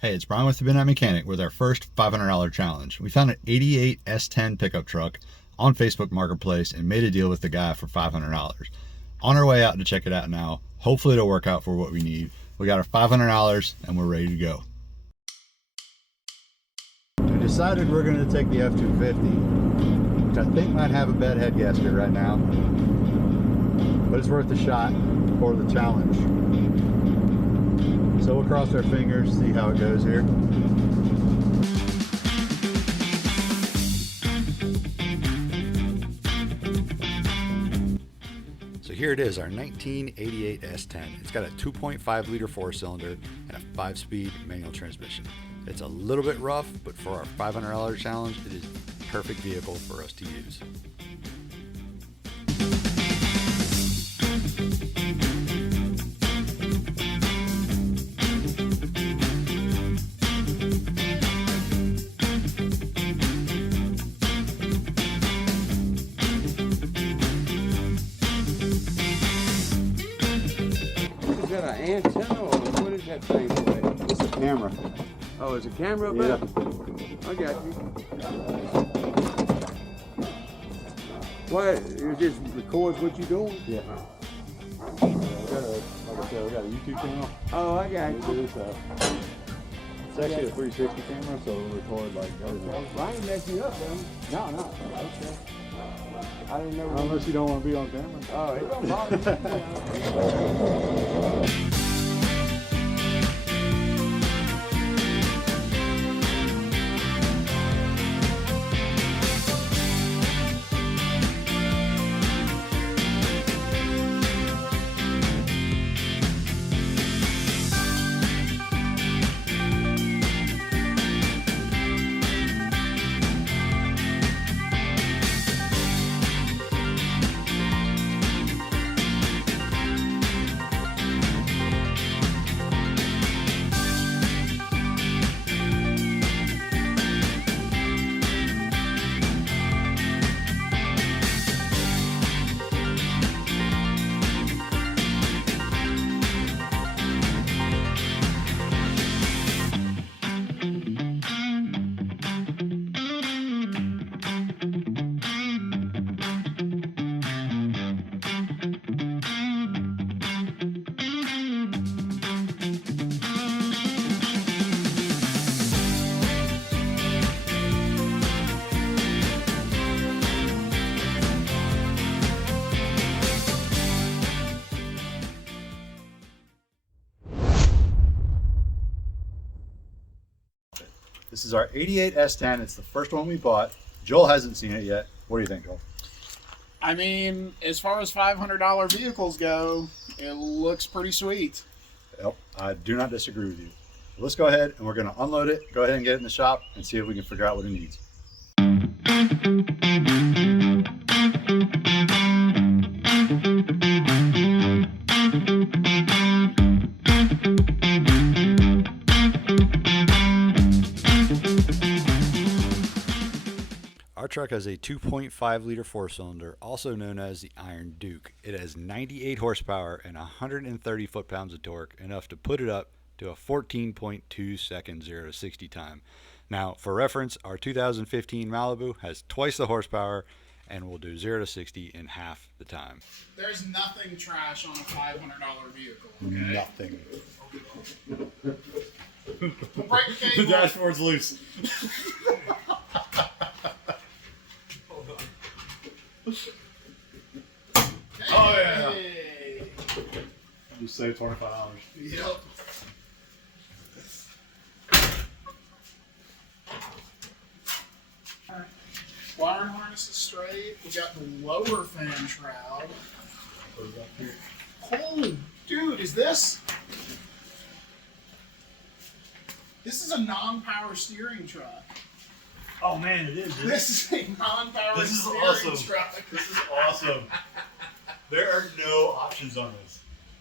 Hey, it's Brian with the Midnight Mechanic with our first $500 challenge. We found an 88 S10 pickup truck on Facebook Marketplace and made a deal with the guy for $500. On our way out to check it out now. Hopefully it'll work out for what we need. We got our $500 and we're ready to go. We decided we're going to take the F-250, which I think might have a bad head gasket right now, but it's worth a shot for the challenge. So we'll cross our fingers, see how it goes here. So here it is, our 1988 S10. It's got a 2.5 liter 4-cylinder and a 5-speed manual transmission. It's a little bit rough, but for our $500 challenge, it is the perfect vehicle for us to use. Is that an antenna or what is that thing? It's a camera. Oh, it's a camera Yeah. up there? I got you. What? It just records what you're doing? Yeah. Like I said, we got a YouTube channel. Oh, I got We you. do this, it's actually a 360 camera, so it'll record like everything. Well, I ain't messing you up, man. No. Okay. I didn't know. Unless you don't want to be on camera. Oh, it don't bother me. This is our 88 S10. It's the first one we bought. Joel hasn't seen it yet. What do you think, Joel? I mean, as far as $500 vehicles go, it looks pretty sweet. Yep, I do not disagree with you. So let's go ahead and we're going to unload it, go ahead and get it in the shop and see if we can figure out what it needs. Our truck has a 2.5 liter 4-cylinder, also known as the Iron Duke. It has 98 horsepower and 130 foot-pounds of torque, enough to put it up to a 14.2 second 0 to 60 time. Now, for reference, our 2015 Malibu has twice the horsepower and will do 0 to 60 in half the time. There's nothing trash on a $500 vehicle. Okay? Nothing. We'll break the The cable. dashboard's loose. Oh, yeah. Hey. You saved $25. Yep. Alright. Wiring harness is straight. We got the lower fan shroud. Oh, dude, is this? This is a non-power steering truck. Oh man, it is. This is a non-power This is steering awesome. truck. This is awesome. There are no options on this.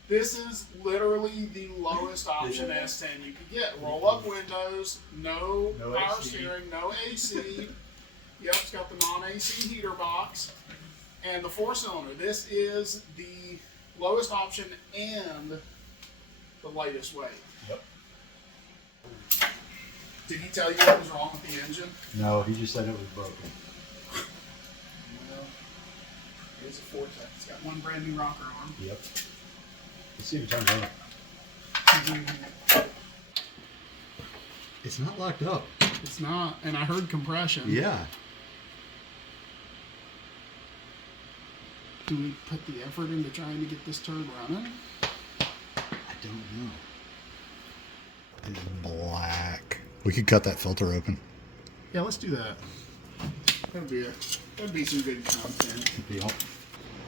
This is literally the lowest option S10 you could get. Roll-up windows, no power AC. steering, no AC. Yep, it's got the non-AC heater box. And the 4-cylinder. This is the lowest option and the lightest weight. Yep. Did he tell you what was wrong with the engine? No, he just said it was broken. Well, here's a Vortex. It's got one brand new rocker arm. Yep. Let's see if it turns on. It's not locked up. It's not, and I heard compression. Yeah. Do we put the effort into trying to get this turd running? I don't know. It's black. We could cut that filter open. Yeah, let's do that. That'd be some good content.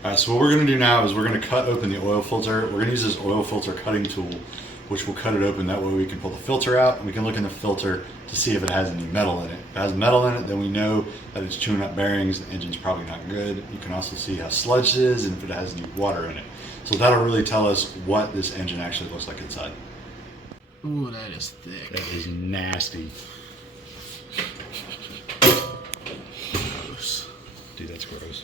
Alright, so what we're going to do now is we're going to cut open the oil filter. We're going to use this oil filter cutting tool, which will cut it open. That way we can pull the filter out and we can look in the filter to see if it has any metal in it. If it has metal in it, then we know that it's chewing up bearings. The engine's probably not good. You can also see how sludged it is and if it has any water in it. So that'll really tell us what this engine actually looks like inside. Ooh, that is thick. That is nasty. Gross. Dude, that's gross.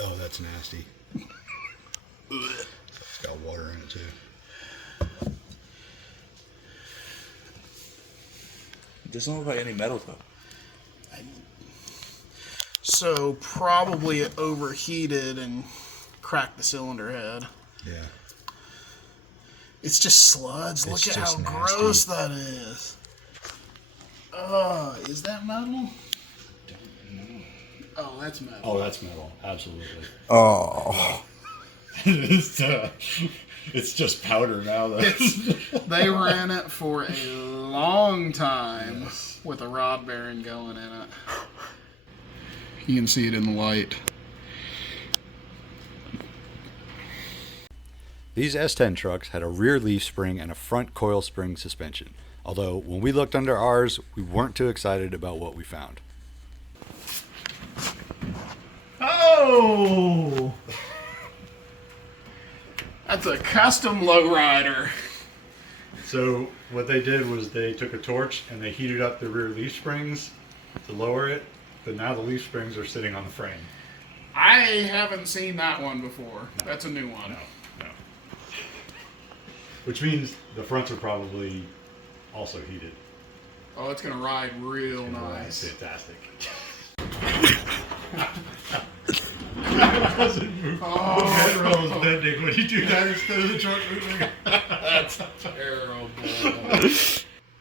Oh, that's nasty. It's got water in it too. Doesn't look like any metal though. So probably it overheated and cracked the cylinder head. Yeah. It's just sludge. Look It's at how just nasty. gross that is. Is that metal? Oh, that's metal. Oh, that's metal. Absolutely. Oh. It's just powder now, though. They ran it for a long time with a rod bearing going in it. You can see it in the light. These S10 trucks had a rear leaf spring and a front coil spring suspension. Although, when we looked under ours, we weren't too excited about what we found. Oh! That's a custom lowrider. So, what they did was they took a torch and they heated up the rear leaf springs to lower it, but now the leaf springs are sitting on the frame. I haven't seen that one before. No. That's a new one. No. Which means the fronts are probably also heated. Oh, it's gonna ride real nice. Fantastic. Oh, The headroll is bending when you do that instead of the truck moving. that's terrible.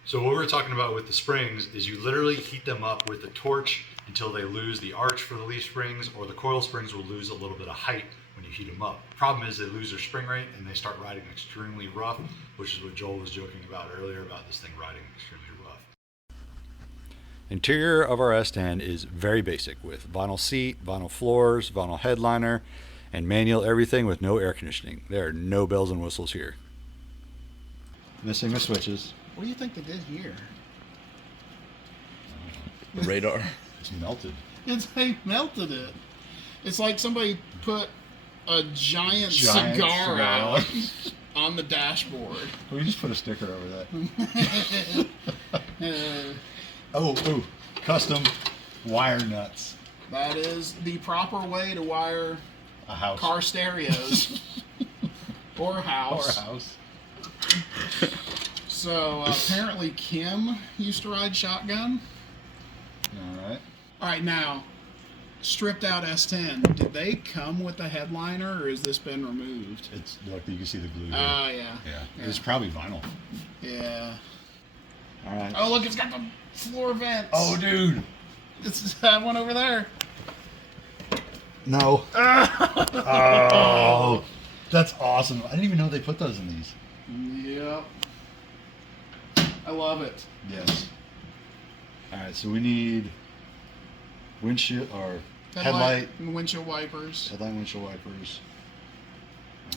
So what we're talking about with the springs is you literally heat them up with a torch until they lose the arch for the leaf springs, or the coil springs will lose a little bit of height when you heat them up. Problem is they lose their spring rate and they start riding extremely rough, which is what Joel was joking about earlier about this thing riding extremely rough. Interior of our S10 is very basic with vinyl seat, vinyl floors, vinyl headliner, and manual everything with no air conditioning. There are no bells and whistles here. Missing the switches. What do you think they did here? The radar. It's melted. They melted it. It's like somebody put a giant Giant cigar cigar. out on the dashboard. We just put a sticker over that. Oh, custom wire nuts. That is the proper way to wire A house. car stereos or a Or house. a house. So apparently Kim used to ride shotgun. All right. All right, now stripped out S10. Did they come with a headliner, or has this been removed? It's like you can see the glue. Oh here. yeah. Yeah. It's probably vinyl. Yeah. All right. Oh look, it's got the floor vents. Oh, dude. It's that one over there. No. Oh, that's awesome. I didn't even know they put those in these. Yep. I love it. Yes. All right, so we need windshield or headlight, and windshield wipers. windshield wipers.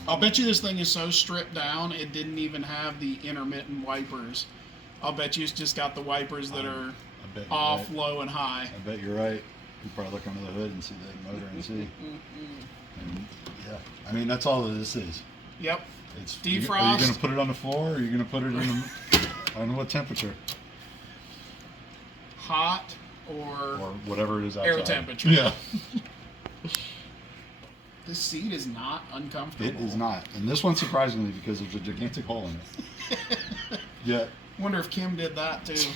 I'll bet you this thing is so stripped down it didn't even have the intermittent wipers. I'll bet you it's just got the wipers that are I bet you're off, right. low, and high. I bet you're right. You probably look under the hood and see the motor and see. And yeah, I mean that's all that this is. Yep. It's Are Defrost. you going to put it on the floor, or are you going to put it in? I don't know what temperature Hot or or whatever it is outside. air temperature. Yeah. This seat is not uncomfortable. It is not, and this one surprisingly because there's a gigantic hole in it. Yeah. Wonder if Kim did that too.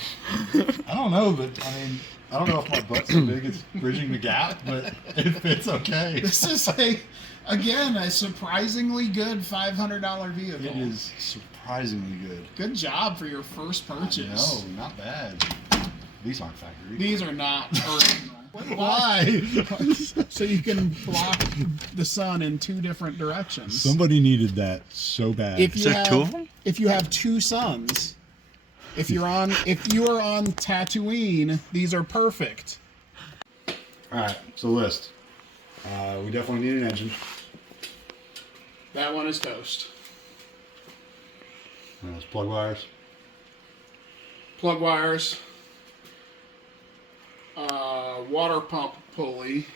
I don't know, but I mean, I don't know if my butt's so big it's bridging the gap, but it fits okay. This is again a surprisingly good $500 vehicle. It is surprisingly good. Good job for your first purchase. No, not bad. These aren't factory. These are not original. Why? So you can block the sun in two different directions. Somebody needed that so bad. If you there have, two of them? If you have two suns, if you are on Tatooine, these are perfect. All right, so list. We definitely need an engine. That one is toast. Those plug wires. Plug wires. Water pump pulley.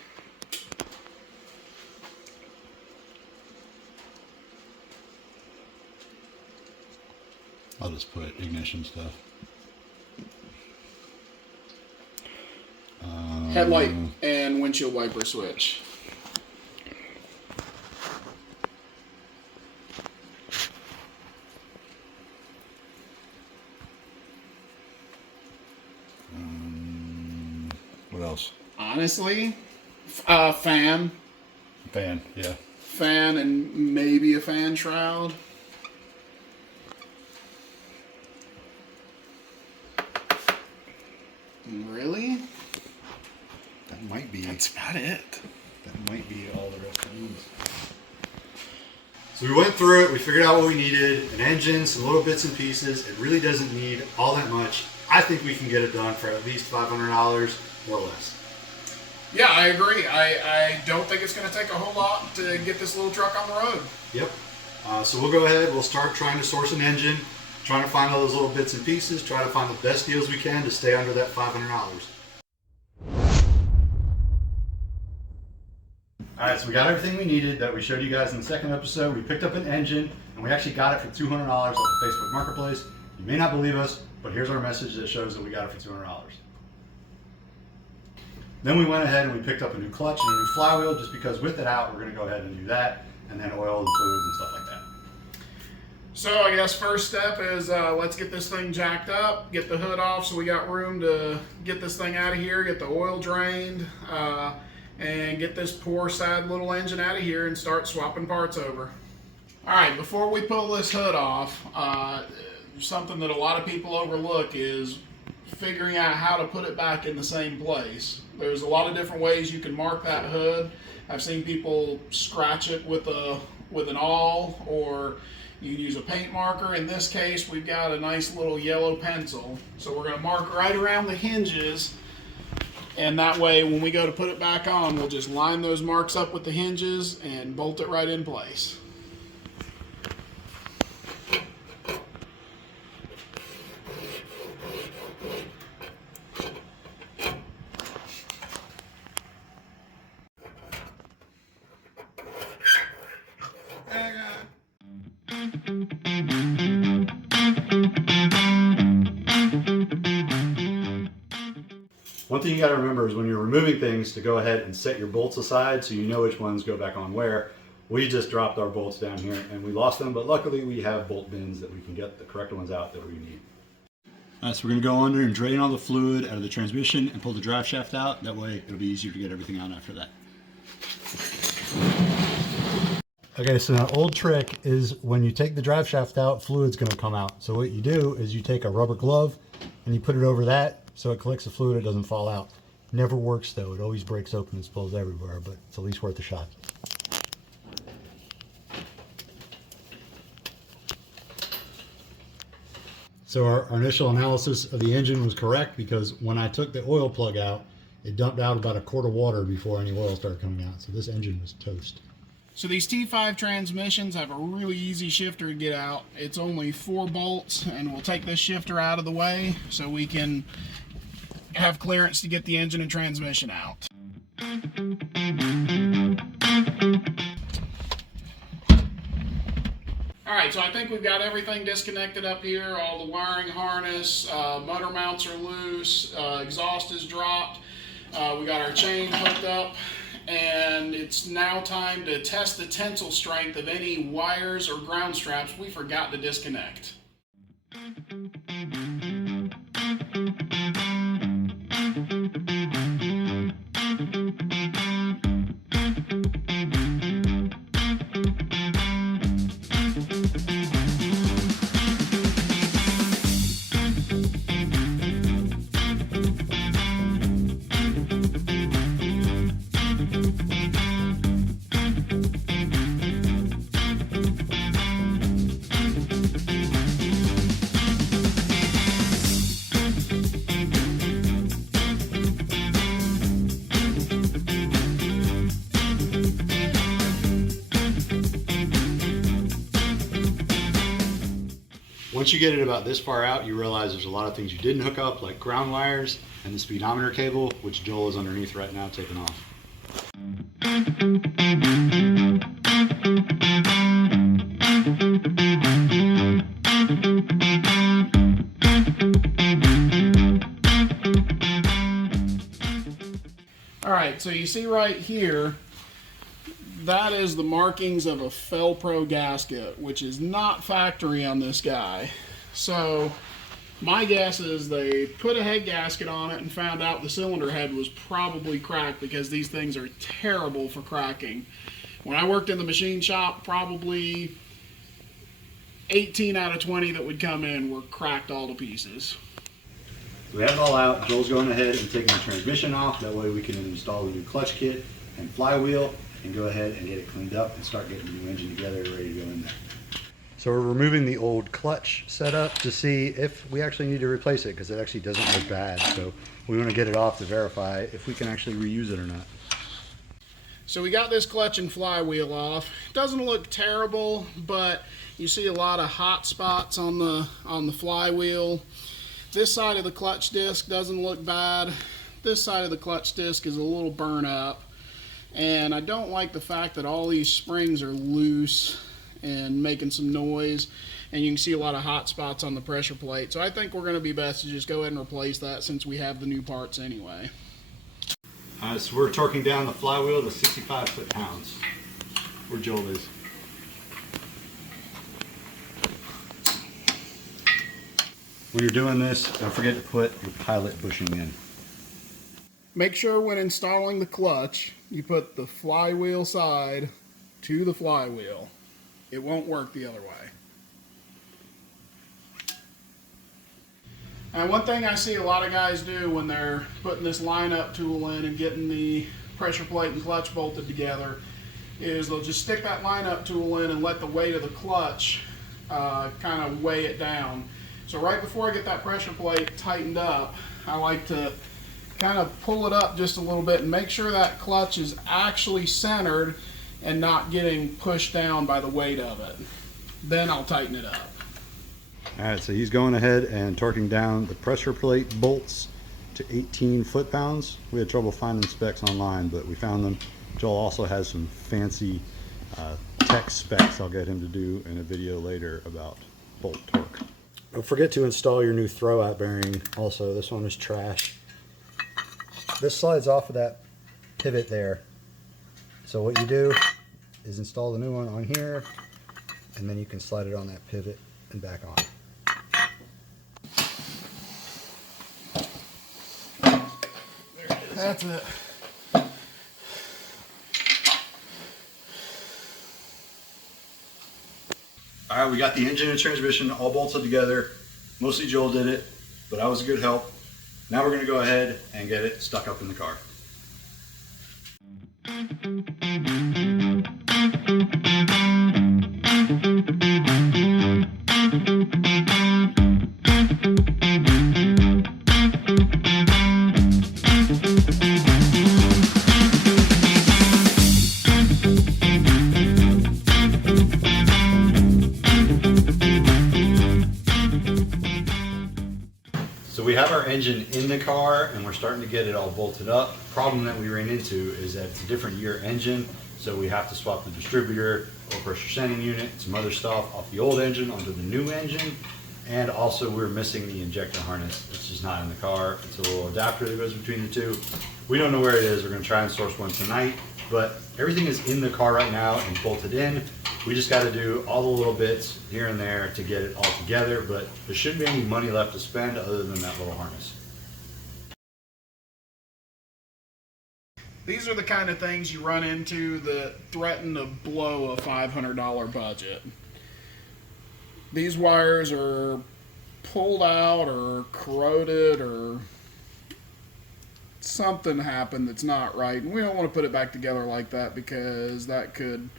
I'll just put ignition stuff. Headlight and windshield wiper switch. What else? Honestly, fan. Fan, yeah. Fan and maybe a fan shroud. Really? That might be. That's about it. That might be all the rest of these. So we went through it. We figured out what we needed: an engine, some little bits and pieces. It really doesn't need all that much. I think we can get it done for at least $500 or less. Yeah, I agree. I don't think it's going to take a whole lot to get this little truck on the road. Yep. So we'll go ahead. We'll start trying to source an engine, trying to find all those little bits and pieces, try to find the best deals we can to stay under that $500. All right, so we got everything we needed that we showed you guys in the second episode. We picked up an engine, and we actually got it for $200 off the Facebook Marketplace. You may not believe us, but here's our message that shows that we got it for $200. Then we went ahead and we picked up a new clutch and a new flywheel, just because with it out, we're going to go ahead and do that, and then oil and fluids and stuff like that. So I guess first step is let's get this thing jacked up, get the hood off so we got room to get this thing out of here, get the oil drained, and get this poor sad little engine out of here and start swapping parts over. Alright, before we pull this hood off, something that a lot of people overlook is figuring out how to put it back in the same place. There's a lot of different ways you can mark that hood. I've seen people scratch it with an awl, or you can use a paint marker. In this case, we've got a nice little yellow pencil. So we're going to mark right around the hinges, and that way when we go to put it back on, we'll just line those marks up with the hinges and bolt it right in place. One thing you got to remember is when you're removing things to go ahead and set your bolts aside so you know which ones go back on where. We just dropped our bolts down here and we lost them, but luckily we have bolt bins that we can get the correct ones out that we need. All right, so we're going to go under and drain all the fluid out of the transmission and pull the drive shaft out. That way it'll be easier to get everything out after that. Okay, so an old trick is when you take the drive shaft out, fluid's going to come out. So what you do is you take a rubber glove and you put it over that so it collects the fluid, it doesn't fall out. Never works though, it always breaks open and spills everywhere, but it's at least worth a shot. So our initial analysis of the engine was correct, because when I took the oil plug out, it dumped out about a quart of water before any oil started coming out. So this engine was toast. So these T5 transmissions have a really easy shifter to get out. It's only 4 bolts, and we'll take this shifter out of the way so we can have clearance to get the engine and transmission out. right, so I think we've got everything disconnected up here. All the wiring harness, motor mounts are loose, exhaust is dropped. We got our chain hooked up, and it's now time to test the tensile strength of any wires or ground straps we forgot to disconnect. Once you get it about this far out, you realize there's a lot of things you didn't hook up, like ground wires and the speedometer cable, which Joel is underneath right now taking off. All right, so you see right here, that is the markings of a Felpro gasket, which is not factory on this guy. So my guess is they put a head gasket on it and found out the cylinder head was probably cracked, because these things are terrible for cracking. When I worked in the machine shop, probably 18 out of 20 that would come in were cracked all to pieces. So we have it all out. Joel's going ahead and taking the transmission off. That way we can install the new clutch kit and flywheel and go ahead and get it cleaned up and start getting the new engine together and ready to go in there. So we're removing the old clutch setup to see if we actually need to replace it, because it actually doesn't look bad. So we want to get it off to verify if we can actually reuse it or not. So we got this clutch and flywheel off. It doesn't look terrible, but you see a lot of hot spots on the flywheel. This side of the clutch disc doesn't look bad. This side of the clutch disc is a little burnt up. And I don't like the fact that all these springs are loose and making some noise. And you can see a lot of hot spots on the pressure plate. So I think we're going to be best to just go ahead and replace that, since we have the new parts anyway. So we're torquing down the flywheel to 65 foot-pounds, where Joel is. When you're doing this, don't forget to put your pilot bushing in. Make sure when installing the clutch, you put the flywheel side to the flywheel. It won't work the other way. And one thing I see a lot of guys do when they're putting this line-up tool in and getting the pressure plate and clutch bolted together is they'll just stick that line-up tool in and let the weight of the clutch kind of weigh it down. So right before I get that pressure plate tightened up, I like to kind of pull it up just a little bit and make sure that clutch is actually centered and not getting pushed down by the weight of it. Then I'll tighten it up. All right, so he's going ahead and torquing down the pressure plate bolts to 18 foot-pounds. We had trouble finding specs online, but we found them. Joel also has some fancy tech specs I'll get him to do in a video later about bolt torque. Don't forget to install your new throwout bearing also. This one is trash. This slides off of that pivot there. So what you do is install the new one on here, and then you can slide it on that pivot and back on. That's it. All right, we got the engine and transmission all bolted together. Mostly Joel did it, but I was a good help. Now we're going to go ahead and get it stuck up in the car. So we have our engine in the car and we're starting to get it all bolted up. The problem that we ran into is that it's a different year engine, So we have to swap the distributor, oil pressure sending unit, some other stuff off the old engine onto the new engine. And also we're missing the injector harness. It's just not in the car. It's a little adapter that goes between the two. We don't know where it is. We're gonna try and source one tonight, but everything is in the car right now and bolted in. We just gotta do all the little bits here and there to get it all together, but there shouldn't be any money left to spend other than that little harness. These are the kind of things you run into that threaten to blow a $500 budget. These wires are pulled out or corroded or something happened that's not right, and we don't want to put it back together like that because that could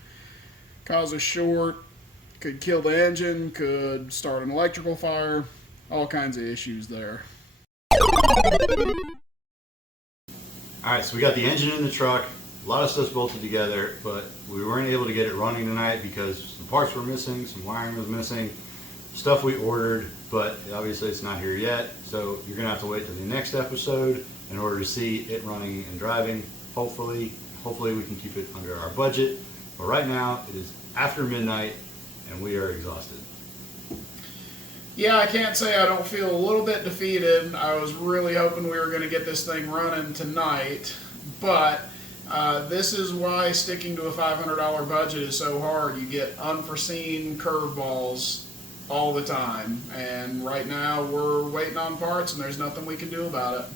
cause a short, could kill the engine, could start an electrical fire, all kinds of issues there. Alright, so we got the engine in the truck, a lot of stuff's bolted together, but we weren't able to get it running tonight because some parts were missing, some wiring was missing, stuff we ordered, but obviously it's not here yet, so you're going to have to wait till the next episode in order to see it running and driving. Hopefully we can keep it under our budget, but right now it is after midnight and we are exhausted. Yeah, I can't say I don't feel a little bit defeated. I was really hoping we were going to get this thing running tonight, but this is why sticking to a $500 budget is so hard. You get unforeseen curveballs all the time, and right now we're waiting on parts and there's nothing we can do about it.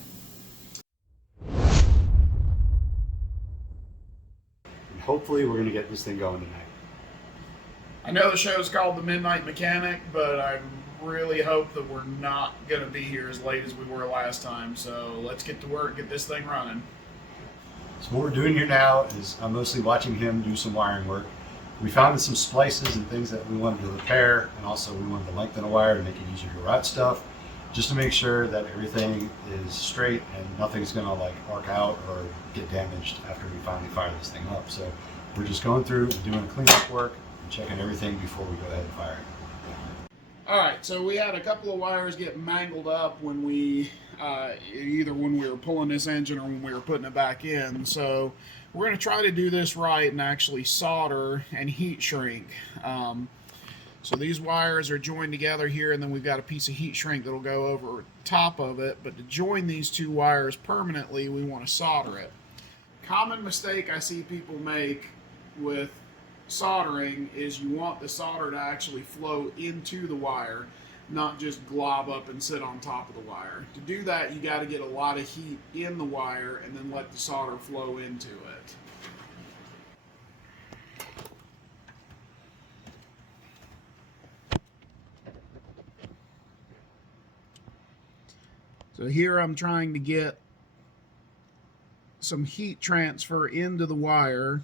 And hopefully we're going to get this thing going tonight. I know the show's called The Midnight Mechanic, but I really hope that we're not going to be here as late as we were last time, so let's get to work, get this thing running. So what we're doing here now is I'm mostly watching him do some wiring work. We found some splices and things that we wanted to repair, and also we wanted to lengthen a wire to make it easier to route stuff, just to make sure that everything is straight and nothing's going to like arc out or get damaged after we finally fire this thing up. So we're just going through and doing cleanup work and checking everything before we go ahead and fire it. Alright, so we had a couple of wires get mangled up when we, either when we were pulling this engine or when we were putting it back in. So we're going to try to do this right and actually solder and heat shrink. So these wires are joined together here, and then we've got a piece of heat shrink that'll go over top of it. But to join these two wires permanently, we want to solder it. Common mistake I see people make with soldering is you want the solder to actually flow into the wire, not just glob up and sit on top of the wire. To do that, you got to get a lot of heat in the wire and then let the solder flow into it. So here I'm trying to get some heat transfer into the wire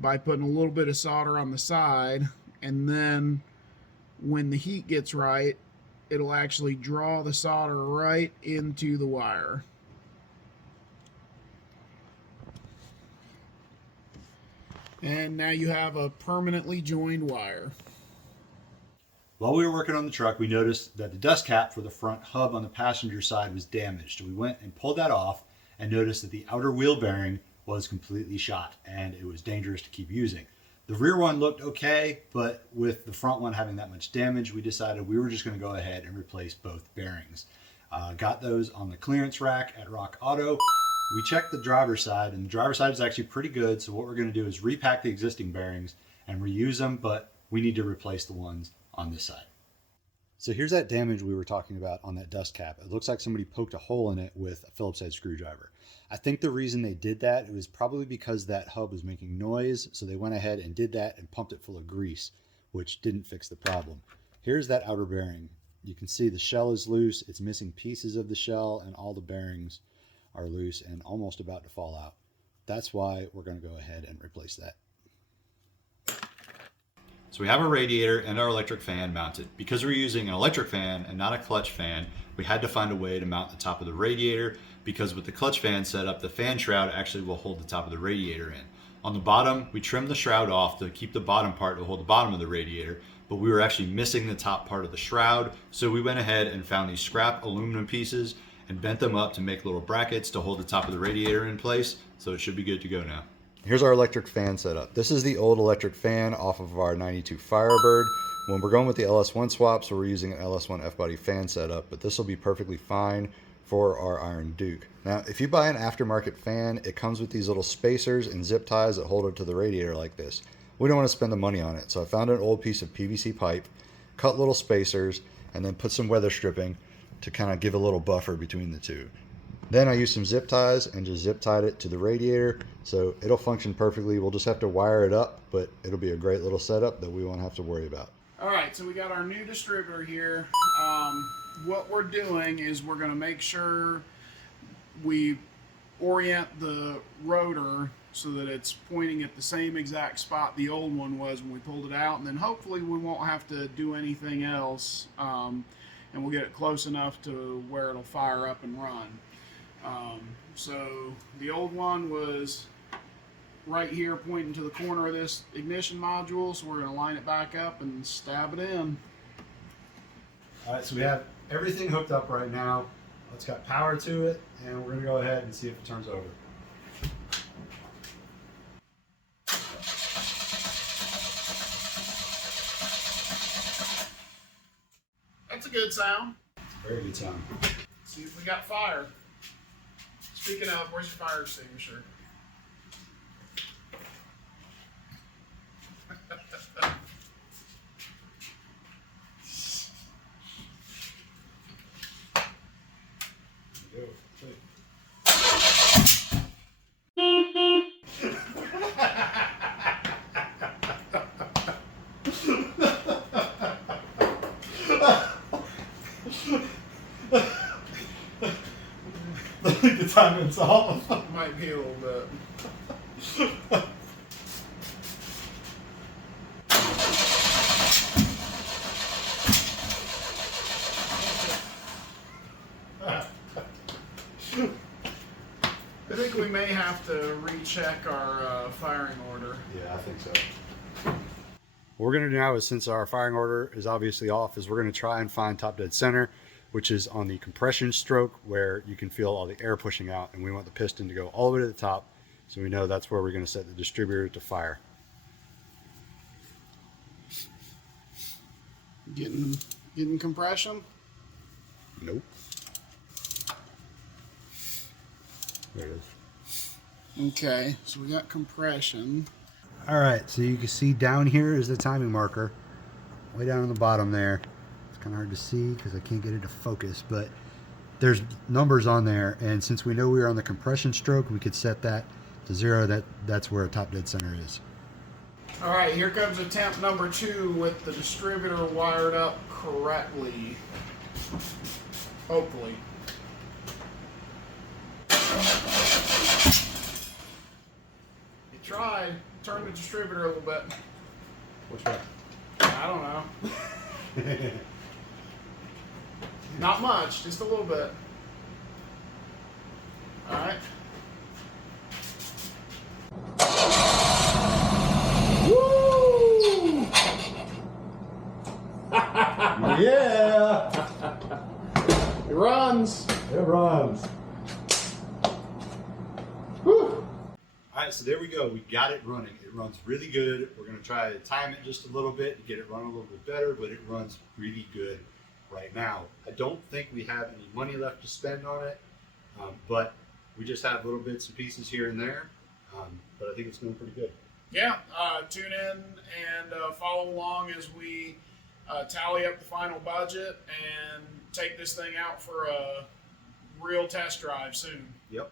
by putting a little bit of solder on the side, and then when the heat gets right, it'll actually draw the solder right into the wire. And now you have a permanently joined wire. While we were working on the truck, we noticed that the dust cap for the front hub on the passenger side was damaged. We went and pulled that off and noticed that the outer wheel bearing was completely shot and it was dangerous to keep using. The rear one looked okay, but with the front one having that much damage, we decided we were just going to go ahead and replace both bearings. Got those on the clearance rack at Rock Auto. We checked the driver's side, and the driver's side is actually pretty good, so what we're going to do is repack the existing bearings and reuse them, but we need to replace the ones on this side. So here's that damage we were talking about on that dust cap. It looks like somebody poked a hole in it with a Phillips head screwdriver. I think the reason they did that, it was probably because that hub was making noise, so they went ahead and did that and pumped it full of grease, which didn't fix the problem. Here's that outer bearing. You can see the shell is loose, it's missing pieces of the shell, and all the bearings are loose and almost about to fall out. That's why we're going to go ahead and replace that. So we have our radiator and our electric fan mounted. Because we're using an electric fan and not a clutch fan, we had to find a way to mount the top of the radiator, because with the clutch fan set up, the fan shroud actually will hold the top of the radiator in. On the bottom, we trimmed the shroud off to keep the bottom part to hold the bottom of the radiator, but we were actually missing the top part of the shroud, so we went ahead and found these scrap aluminum pieces and bent them up to make little brackets to hold the top of the radiator in place, so it should be good to go now. Here's our electric fan setup. This is the old electric fan off of our 92 Firebird. When we're going with the LS1 swap, so we're using an LS1 F-body fan setup, but this will be perfectly fine for our Iron Duke. Now, if you buy an aftermarket fan, it comes with these little spacers and zip ties that hold it to the radiator like this. We don't want to spend the money on it, so I found an old piece of PVC pipe, cut little spacers, and then put some weather stripping to kind of give a little buffer between the two. Then I used some zip ties and just zip tied it to the radiator, so it'll function perfectly. We'll just have to wire it up, but it'll be a great little setup that we won't have to worry about. All right, so we got our new distributor here. What we're doing is we're going to make sure we orient the rotor so that it's pointing at the same exact spot the old one was when we pulled it out, and then hopefully we won't have to do anything else, and we'll get it close enough to where it'll fire up and run. So the old one was right here pointing to the corner of this ignition module, so we're going to line it back up and stab it in. All right, so we have everything hooked up right now. It's got power to it, and we're going to go ahead and see if it turns over. That's a good sound. It's a very good sound. See if we got fire. Speaking of, where's your fire extinguisher? The timing's off. Might be a little bit. I think we may have to recheck our firing order. Yeah, I think so. What we're going to do now is, since our firing order is obviously off, is we're going to try and find top dead center, which is on the compression stroke where you can feel all the air pushing out, and we want the piston to go all the way to the top, so we know that's where we're going to set the distributor to fire. Getting compression? Nope. There it is. Okay, so we got compression. All right, so you can see down here is the timing marker, way down on the bottom there. It's kind of hard to see because I can't get it to focus, but there's numbers on there, and since we know we are on the compression stroke, we could set that to 0. That's where top dead center is. All right, here comes attempt number 2 with the distributor wired up correctly. Hopefully. You tried. Turn the distributor a little bit. Which way? I don't know. Not much, just a little bit. All right. Woo! Yeah! It runs. It runs. Woo! All right, so there we go. We got it running. It runs really good. We're going to try to time it just a little bit to get it running a little bit better, but it runs really good right now. I don't think we have any money left to spend on it, but we just have little bits and pieces here and there, but I think it's doing pretty good. Yeah, tune in and follow along as we tally up the final budget and take this thing out for a real test drive soon. Yep.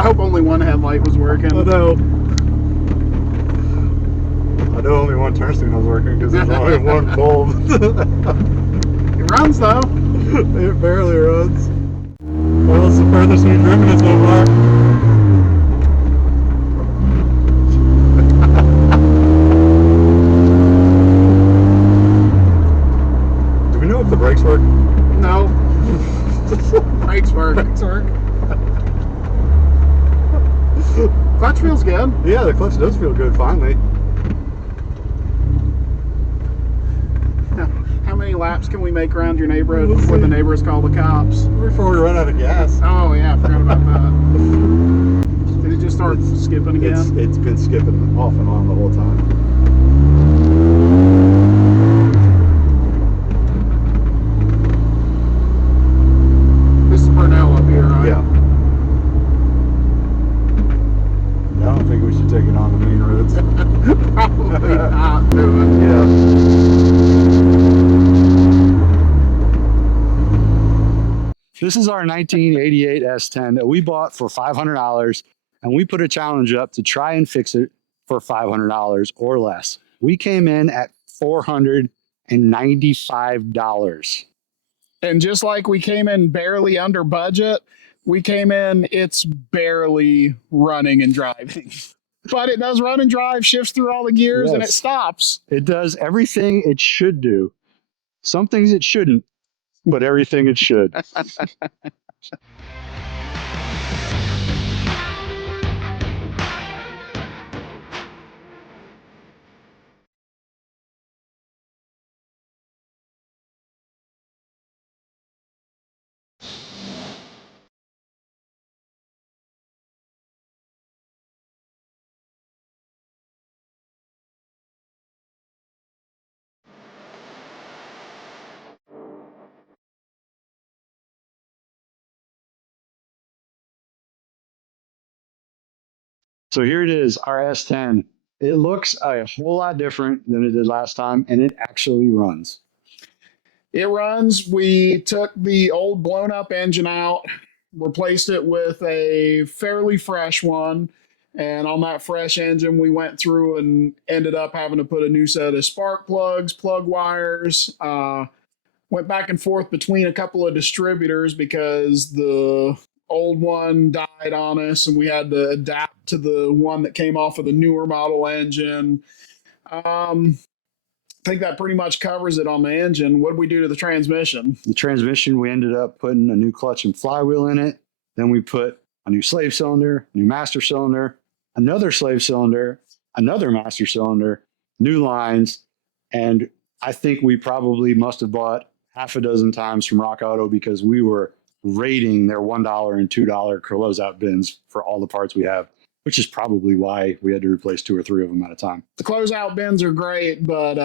I hope only one headlight was working. I know only one turn signal is working because there's only one bulb. It runs though. It barely runs. Well, it's the furthest we've driven it so far. Do we know if the brakes work? No. Brakes work. Brakes work. Clutch feels good. Yeah, the clutch does feel good finally. How many laps can we make around your neighborhood before the neighbors call the cops? Before we run out of gas. Oh yeah, I forgot about that. Did it just start skipping again? It's been skipping off and on the whole time. This is Burnell up here, right? Yeah. I don't think we should take it on the main roads. Probably not doing. Yeah. This is our 1988 S10 that we bought for $500, and we put a challenge up to try and fix it for $500 or less. We came in at $495. And just like we came in barely under budget, we came in, it's barely running and driving. But it does run and drive, shifts through all the gears, and it Yes. stops. It does everything it should do. Some things it shouldn't, but everything it should. So here it is, our S10. It looks a whole lot different than it did last time, and it actually runs. It runs. We took the old blown up engine out, replaced it with a fairly fresh one. And on that fresh engine, we went through and ended up having to put a new set of spark plugs, plug wires. Went back and forth between a couple of distributors because the old one died on us and we had to adapt to the one that came off of the newer model engine. I think that pretty much covers it on the engine. What did we do to the transmission? The transmission, we ended up putting a new clutch and flywheel in it. Then we put a new slave cylinder, new master cylinder, another slave cylinder, another master cylinder, new lines. And I think we probably must have bought half a dozen times from Rock Auto because we were rating their $1 and $2 closeout bins for all the parts we have, which is probably why we had to replace 2 or 3 of them at a time. The closeout bins are great, but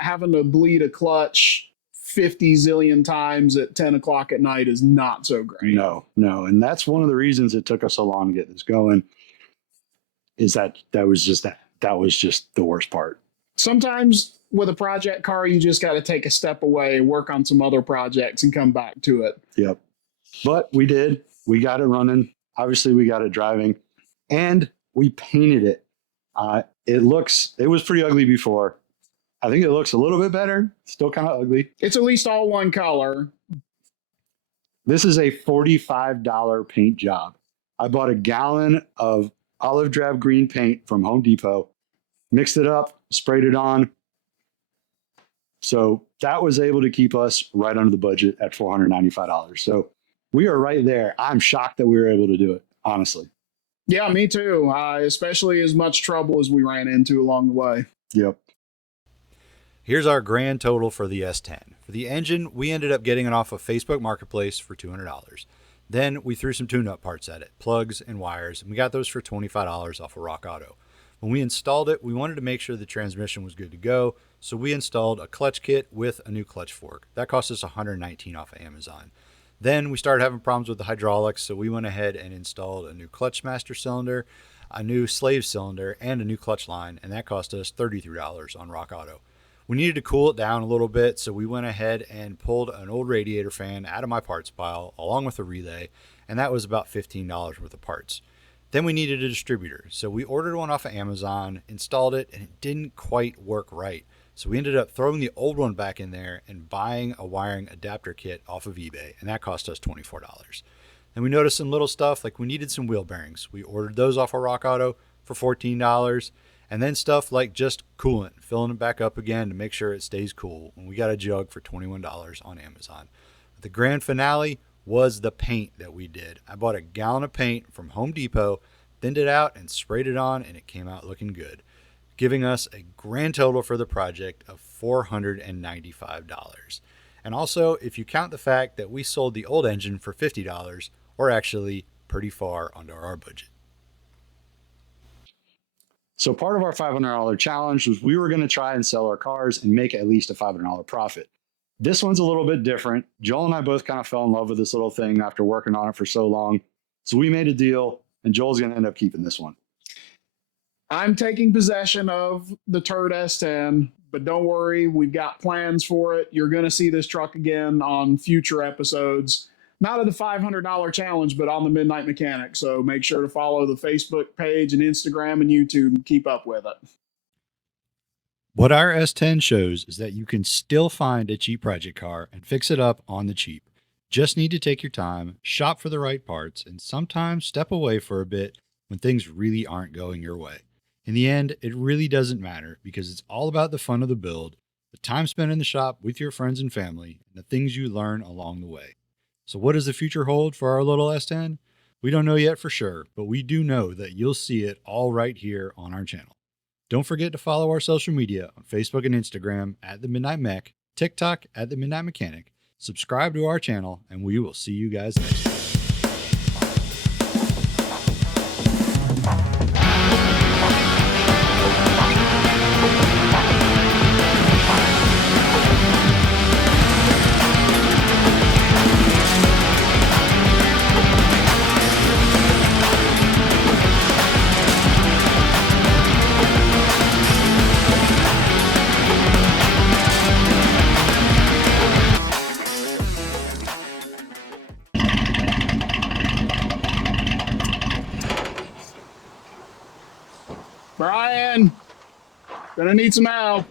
having to bleed a clutch 50 zillion times at 10 o'clock at night is not so great. No. And that's one of the reasons it took us so long to get this going, is that was just the worst part. Sometimes with a project car, you just got to take a step away, work on some other projects, and come back to it. Yep. But we did. We got it running. Obviously, we got it driving. And we painted it. It was pretty ugly before. I think it looks a little bit better. Still kind of ugly. It's at least all one color. This is a $45 paint job. I bought a gallon of olive drab green paint from Home Depot, mixed it up, sprayed it on. So that was able to keep us right under the budget at $495. So we are right there. I'm shocked that we were able to do it, honestly. Yeah, me too. Especially as much trouble as we ran into along the way. Yep. Here's our grand total for the S10. For the engine, we ended up getting it off of Facebook Marketplace for $200. Then we threw some tune-up parts at it, plugs and wires, and we got those for $25 off of Rock Auto. When we installed it, we wanted to make sure the transmission was good to go, so we installed a clutch kit with a new clutch fork. That cost us $119 off of Amazon. Then we started having problems with the hydraulics, so we went ahead and installed a new clutch master cylinder, a new slave cylinder, and a new clutch line, and that cost us $33 on Rock Auto. We needed to cool it down a little bit, so we went ahead and pulled an old radiator fan out of my parts pile along with a relay, and that was about $15 worth of parts. Then we needed a distributor, so we ordered one off of Amazon, installed it, and it didn't quite work right. So we ended up throwing the old one back in there and buying a wiring adapter kit off of eBay, and that cost us $24. And we noticed some little stuff like we needed some wheel bearings. We ordered those off of Rock Auto for $14. And then stuff like just coolant, filling it back up again to make sure it stays cool. And we got a jug for $21 on Amazon. The grand finale was the paint that we did. I bought a gallon of paint from Home Depot, thinned it out and sprayed it on, and it came out looking good, giving us a grand total for the project of $495. And also, if you count the fact that we sold the old engine for $50, we're actually pretty far under our budget. So part of our $500 challenge was we were going to try and sell our cars and make at least a $500 profit. This one's a little bit different. Joel and I both kind of fell in love with this little thing after working on it for so long. So we made a deal, and Joel's going to end up keeping this one. I'm taking possession of the Turd S10, but don't worry, we've got plans for it. You're going to see this truck again on future episodes. Not of the $500 challenge, but on the Midnight Mechanic. So make sure to follow the Facebook page and Instagram and YouTube and keep up with it. What our S10 shows is that you can still find a cheap project car and fix it up on the cheap. Just need to take your time, shop for the right parts, and sometimes step away for a bit when things really aren't going your way. In the end, it really doesn't matter because it's all about the fun of the build, the time spent in the shop with your friends and family, and the things you learn along the way. So what does the future hold for our little S10? We don't know yet for sure, but we do know that you'll see it all right here on our channel. Don't forget to follow our social media on Facebook and Instagram at The Midnight Mech, TikTok at The Midnight Mechanic, subscribe to our channel, and we will see you guys next time. Brian, gonna need some help.